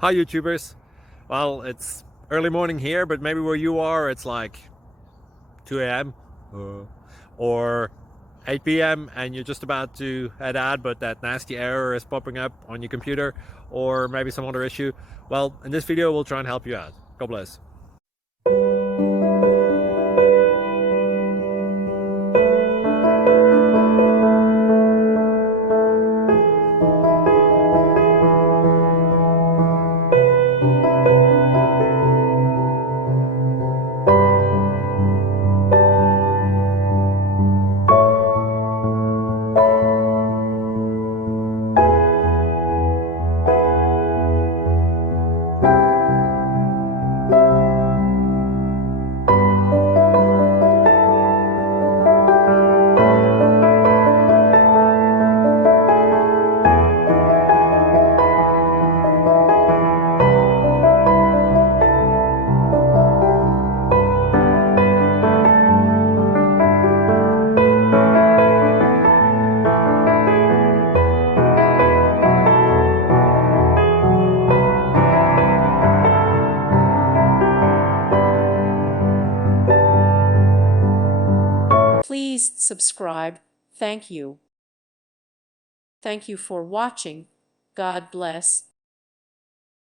Hi YouTubers. Well, it's early morning here, but maybe where you are it's like 2 a.m. or 8 p.m. and you're just about to head out, but that nasty error is popping up on your computer, or maybe some other issue. Well, in this video we'll try and help you out. God bless. Please subscribe. Thank you. Thank you for watching. God bless.